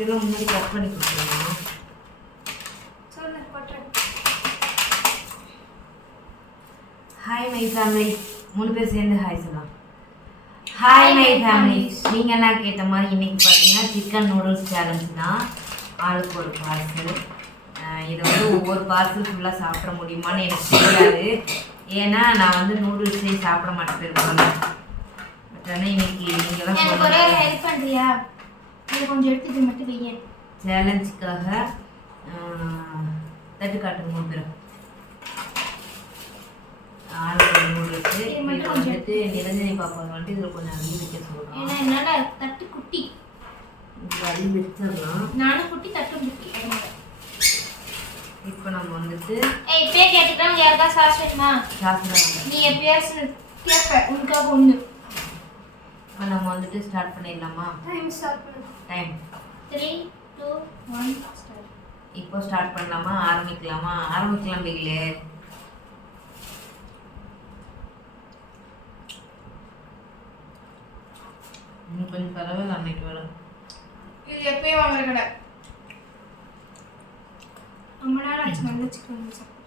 சிக்கனை முன்னாடி கட் பண்ணி கொடுத்துருவோம். ஹாய் மை ஃபேமிலி, 3 பேர் சேர்ந்து ஹாய் சொல்லலாம். ஹாய் மை ஃபேமிலி, நீங்கள் என்ன கேட்ட மாதிரி இன்றைக்கி பார்த்தீங்கன்னா சிக்கன் நூடுல்ஸ் சேலஞ்ச் தான். ஆளுக்கு ஒரு பார்சல். இதை வந்து ஒவ்வொரு பார்சல் ஃபுல்லாக சாப்பிட முடியுமான்னு எனக்கு தெரியாது. ஏன்னா நான் வந்து நூடுல்ஸே சாப்பிட மாட்டேன் இருப்பாங்க. பட் ஆனால் இன்னைக்கு நீங்கள் தான் ஹெல்ப் பண்ணுறியா? இதை கொஞ்சம் எடுத்துட்டு மட்டும் வைங்க. சேலஞ்சுக்காக தட்டு காட்டுங்க 3 பேரும். ஆளுக்கு நூடுல்ஸு வந்துட்டு நிரஞ்சனி பாப்பாங்க வந்துட்டு இதில் கொஞ்சம் அள்ளி வைக்க சொல்கிறோம். ஏன்னா என்னால் தட்டு குட்டி, இது அள்ளி வச்சிடலாம். நானும் குட்டி தட்டும் குட்டி. இப்போ நம்ம வந்துட்டு இப்பயே கேட்டுட்டா யாருக்கா சாஸ் வேணுமா? நீ எப்பயாவது கேட்ப, உனக்காக ஒன்று. இப்போ நம்ம வந்துட்டு ஸ்டார்ட் பண்ணிடலாமா? டைம் ஸ்டார்ட் பண்ணு. Time 3 2 1 start. இப்போ ஸ்டார்ட் பண்ணலாமா? ஆரம்பிக்கலாம் பிகிலே. இன்னும் கொஞ்சம் பரவாயில்ல அன்னைக்கு வரும். இது எப்பயும் வாங்குற கடை. ரொம்ப நேரம் ஆச்சு நல்ல சிக்கன் சாப்பிட்டு.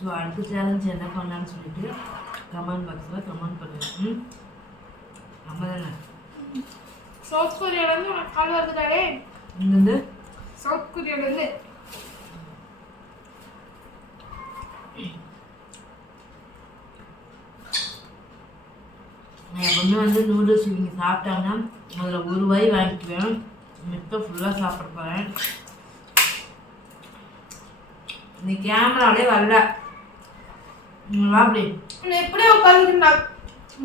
ஸோ அடுத்த சேலஞ்ச் என்ன பண்ணலான்னு சொல்லிட்டு கமெண்ட் பாக்ஸில் கமெண்ட் பண்ணுவேன். நம்ம தானே சவுத் கொரியாவிலேருந்து உனக்கு கால் வருதுடாடே. இங்கேருந்து சவுத் கொரியாவிலேருந்து நான் எப்பவுமே வந்து நூடுல்ஸ் இவங்க சாப்பிட்டாங்கன்னா அதில் ஒரு வாய் வாங்கிக்குவேன், மித்த ஃபுல்லாக சாப்பிட போகிறேன். இந்த கேமராவிலே வரல. அப்படி எப்படியே உட்காந்துருந்தா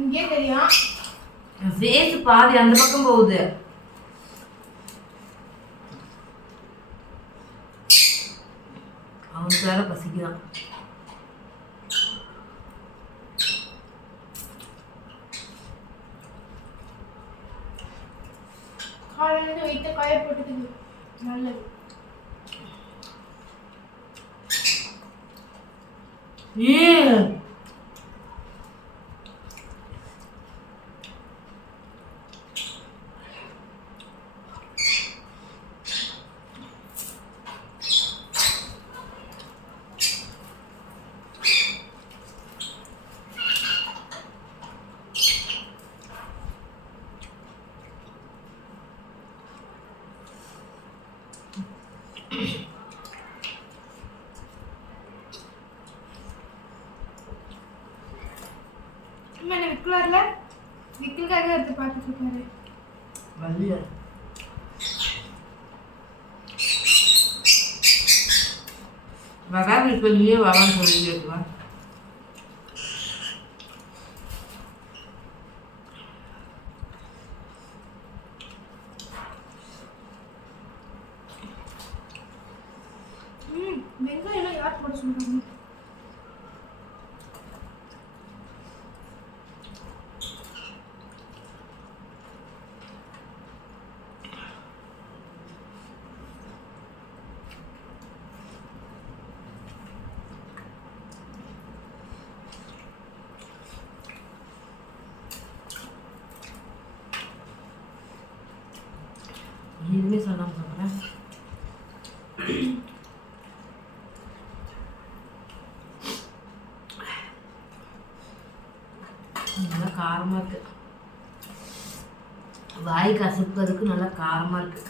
இங்கே தெரியும். ஃபேஸ் பாதி அந்த பக்கம் போகுது. அவனுக்கு வேற பசிக்குதான். காலையில வைத்த காய போட்டுக்குது நல்லது. என்ன விக்கலார்ல விக்கலுக்காக எடுத்து பார்த்துட்டு இருக்காரு. வள்ளியா வராமல் இப்போ நீயே வரான்னு சொல்லிட்டு வெங்காயம் யார் போட சொல்றாங்க? எதுவுமே சொல்லாமல் சாப்பிட்றேன். நல்லா காரமாக இருக்கு. வாய் கசப்பதுக்கு நல்லா காரமாக இருக்கு.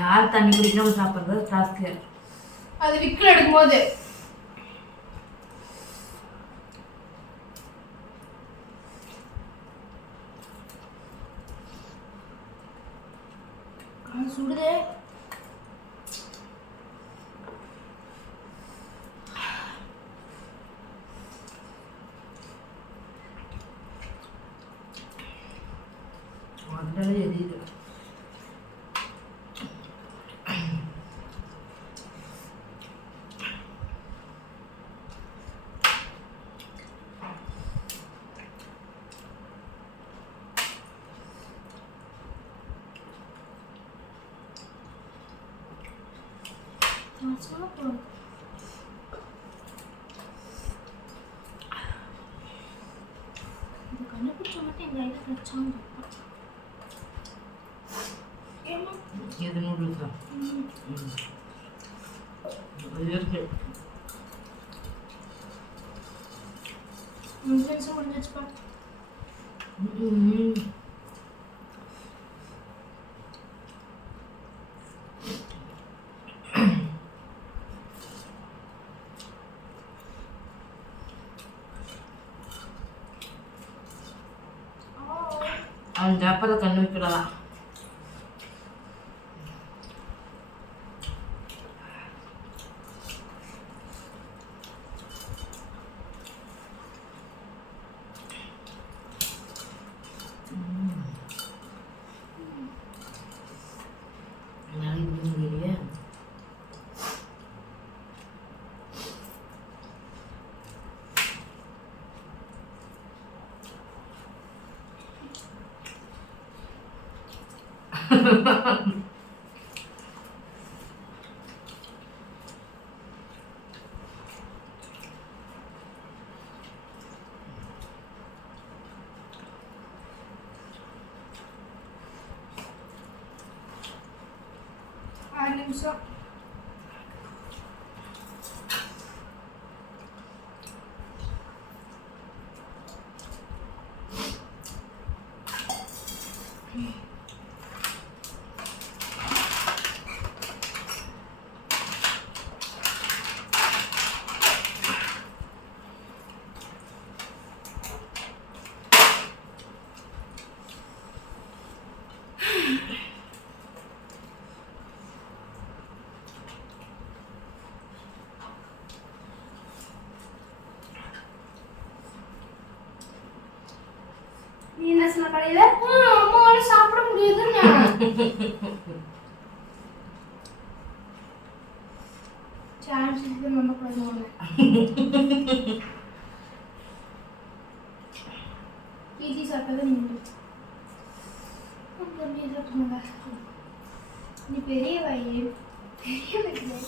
யார் தண்ணி குடிக்காம சாப்பிட்றது டாஸ்க்கு. அது விக்கல் எடுக்கும்போது சுடுதே. வந்தாலே எரியுது. சாப்பிடும். இது கண்டுபிடிச்ச மட்டும் எங்கள் கையில் கிடைச்சாங்க. இது நூடுல்ஸ் தான். இருக்கு. நூடுல்ஸும் முடிஞ்சிச்சுப்பா. அந்த அப்பதை கண்ணு வைக்கலாம். நிமிஷம். நீ என்ன சொன்ன கடையில? அம்மாவால சாப்பிட முடியாதுன்னு. சான்ஸ் இது நம்ம பண்ணுவாங்க. ஈஸி சாப்பிட்டது நீங்க. நீ சாப்பிடுங்க. நீ பெரிய வயிறு. பெரிய வயிறு.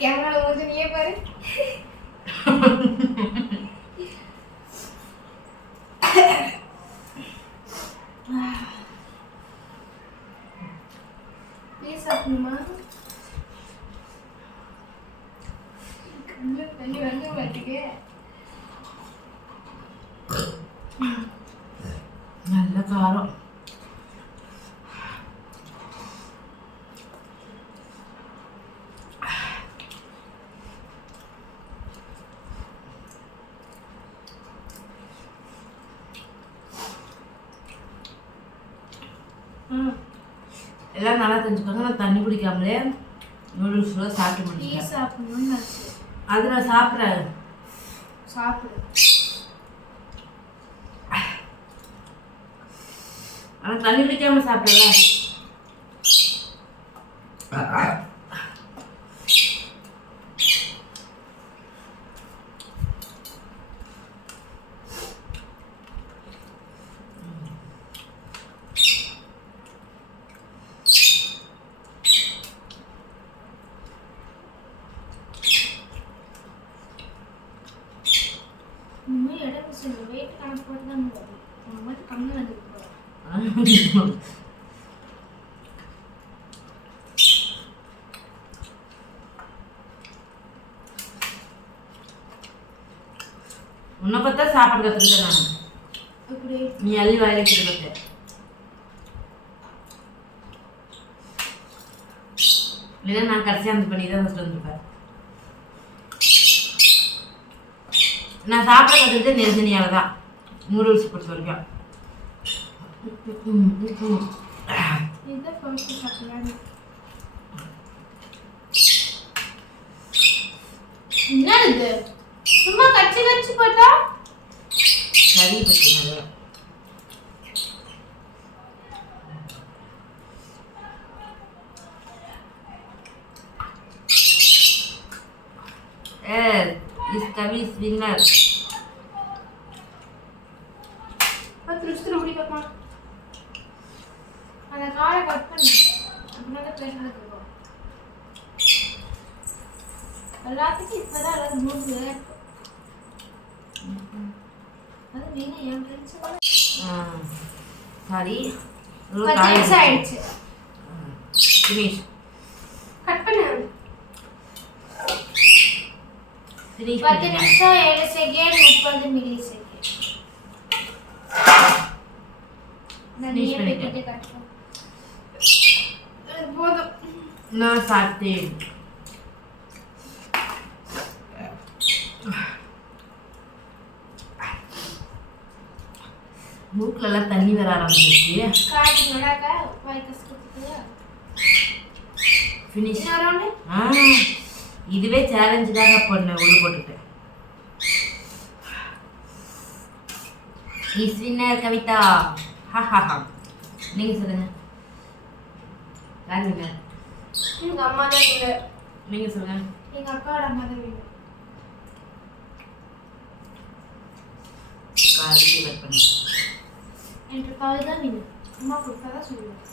கேமரா வந்து நீயே பாரு. நீ சாப்பிடணுமா? கண்ணு தண்ணி வந்து மாட்டேங்க. நல்ல காரம். எல்லாம் நல்லா தெரிஞ்சுக்கோங்க. நான் தண்ணி குடிக்காமலே நூடுல்ஸ் ஃபுல்லாக சாப்பிட்டு முடிச்சேன். சாப்பிடணும்னு அது நான் சாப்பிட்றேன். சாப்பிடு. ஆனால் தண்ணி குடிக்காம சாப்பிடல. இன்னும் இடம் சொல்லு. வெயிட் கணக்கு போட்டு தான் வரும். உனக்கு மட்டும் கம்மி வந்துருக்கு. உன்னை பார்த்தா சாப்பாடு கற்றுக்கிட்டேன் நான். நீ அள்ளி வாயில வச்சுட்டு இல்லைன்னா நான் கடைசியாக அந்த பண்ணி தான் ஃபஸ்ட்டு வந்துருப்பேன். நான் சாப்பிட கற்றுக்கிட்டு நெருஞ்சினியால் தான். நூடுல்ஸ் பொறுத்த வரைக்கும். இதை ஃபர்ஸ்ட் சாப்பிடலாம். என்ன இது சும்மா கச்சி கச்சி போட்டா கறி பற்றினது. This curry is winner. திருஷ்டி முடிக்கமா அந்த காலை கட் பண்ணு அப்படின்னா பேசுறது இருக்கும். எல்லாத்துக்கும் இப்பதான் எல்லாம் நூறு அது நீங்க என் ஃப்ரெண்ட்ஸ் சாரி ஆயிடுச்சு. ஃபினிஷ் கட் பண்ணு. ஃபினிஷ் 10 நிமிஷம் 7 செகண்ட் 30 மில்லி செகண்ட். நான் ஏன் பேக்கெட் கட் பண்ணேன் போதும். நான் சாப்பிட்டேன். மூக்குல எல்லாம் தண்ணி வர ஆரம்பிச்சிருச்சு. காய்ச்சி நல்லாக்கா வாய் கஷ்டத்துக்கு ஃபினிஷ். அரௌண்ட் இதுவே சேலஞ்சுக்காக பண்ணேன். உள்ள போட்டுட்டேன். Is winner Kavitha. ஹஹஹா. நீங்க சொல்லுங்க. யார் வின்னர்? எங்க அம்மா தான் வின்னர். நீங்க சொல்லுங்க. எங்க அக்காவோட அம்மா தான் வின்னர். காரி கட் பண்ணு. எனக்கு கால் தான் வின்னர். அம்மா கொடுத்தா தான் சொல்லுவேன்.